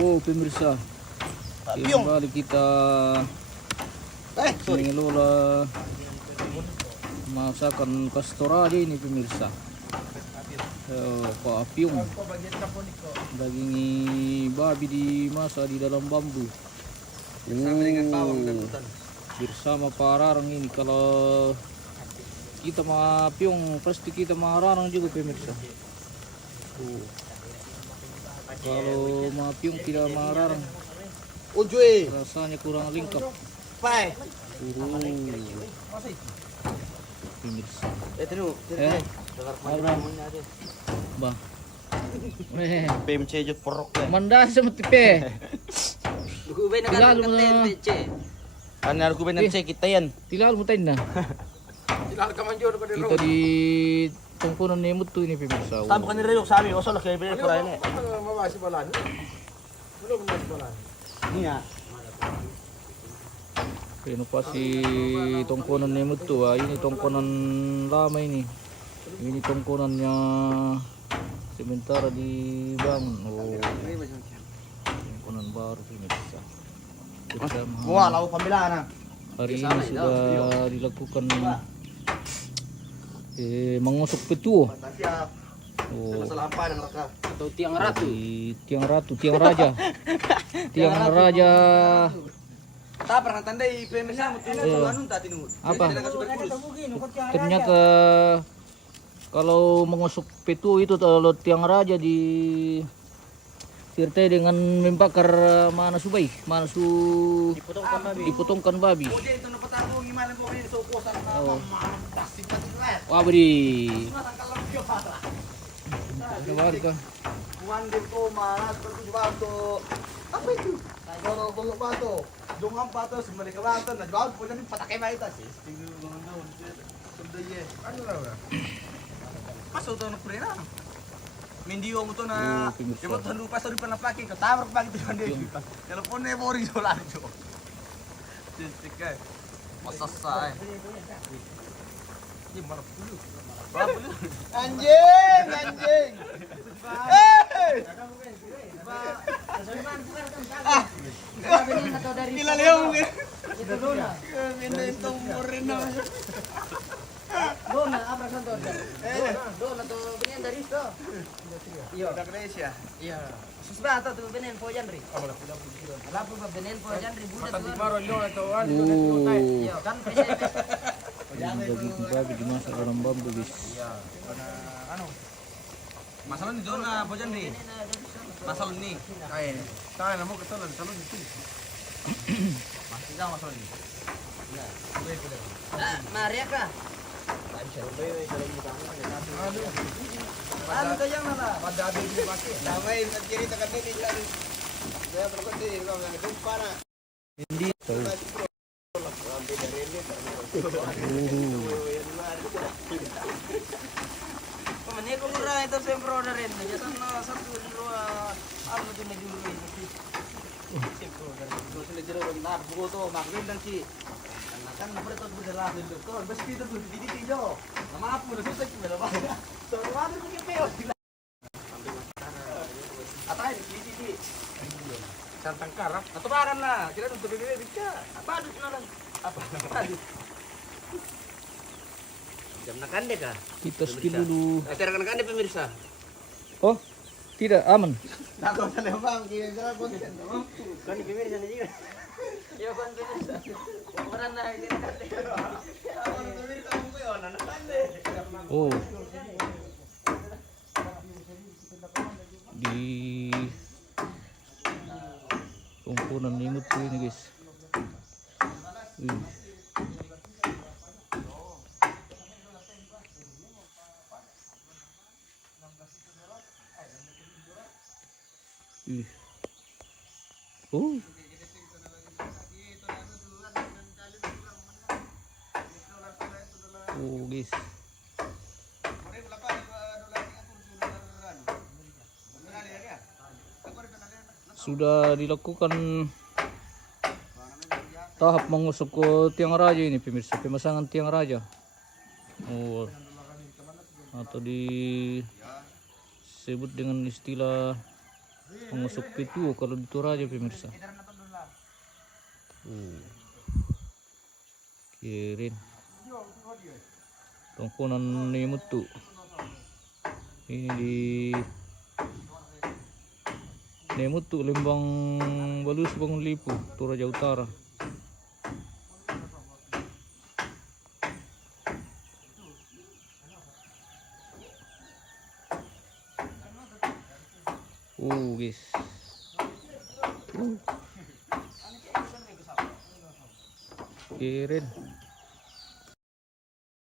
Oh pemirsa, kembali kita mengelola masakan pastorade ini pemirsa. Papiung, daging babi dimasak di dalam bambu. Bersama pararang ini. Kalau kita mapiung pasti kita mararang juga pemirsa. Kalau mapiung tidak mararang, rasanya kurang lengkap. Pemirsa. Bah. PMC jut porok ya. Manda sa matipe. Tilalo mo na. Ano ko ba ng kita yan? Tilalo mo tayo na. Tilalo ka man dyan ko Kita di tungkunan ni mo to ini pemirsa. Tama ka ni Reyok sa amin. Oso laki pinil para ini. Mabasi balan. Belum mabasi balan. Iya. Kaya pa si tungkunan ni mo to. Ini tungkunan lama ini. Ini tungkunan niya sementara dibangun. Tungkunan baru pemirsa. Wah, lauk pambilaan na. Hari ini sudah dilakukan mengusuk petu. Masalah apa ng raka? Atau tiang ratu. Tiang ratu, tiang raja. Tiang raja. Tapar ng tanday PMC mo tinutulungan anong tatinungod. Apa? Ternyata kalau mengusuk petu itu kalau tiang raja di sertai dengan membakar mana subay, mana su dipotongkan babi. O di ito napatago ng imalan po kayo sa upusan na mamantasig na tinglet. Wah beri. Ang kalambyo para. Ano ba ito? Kumandir ko manas berkujubato. Apa itu? Kalau bongok bato, dungang bato sumali ka bato na jawab po namin patakay maita sis. Tingnan mo daw. Sunday eh. Ano lang? Pasok to na prena. Mendio mo to na pemirsa. yung tandu pa sa rin pa na paki ka tawag pa kita hindi. Telepon na boring so lang jo. Tistik ka. Masasay. Di marap dulu. Anjing, anjing. Hey! Kilalayo mo kayo. Minda itong murin na. Dona, abra santo. Dona to benen dari sto. Iya, udah Indonesia. Iya. Susba to benen po janri. Ala po ba benen po janri budak Mata di to. maro nyo ito. Iya, kan presente. Daging babi dimasak dalam bambu guys. Iya, ano? Masalah ni Dona po dyan rin. Masalah ni. Ay, tayo na mo ka talon. Talon ito. Masalah masalah ni. Ah, Maria ka. Ano to yang nana? Padabi ni Baki. Damay, nagkirita ka din. Kaya pero kasi, ikaw para. Hindi. Pemene ko mura ito sempre order rin. Ya sana satu dua ano to na dulu ini. Sempre order. Terus sila jero na buko to, makin lang si. Kan napre to budala din doktor. Bas kita to di tiyo. Nama po na susay ko ba. So, ano mo kaya sila. Atay, di. Santang karap. Natubaran na. Sila nung tubig ka. Apa adus na lang? Apa? Jam na kande ka. Kita spill dulu. Tera kan kande pemirsa. Oh, tidak aman. Nako sa lembang kira konten. Kan pemirsa ni juga. Iya kan pemirsa. Orang na ini kande. Ano tumir ka mo yun? Ano kande? Oh. Di tumpunan limut tuh ini guys. Oh. Oh guys. Sudah dilakukan tahap mengusuk ke tiang raja ini pemirsa, pemasangan tiang raja. Oh, atau disebut dengan istilah Pengusuk itu kalau di Toraja pemirsa. Kirin. Tongkonan ni mutu. Ini di Nemutu Lembang Balus Bangun Lipu, Toraja Utara. Guys. Kirin.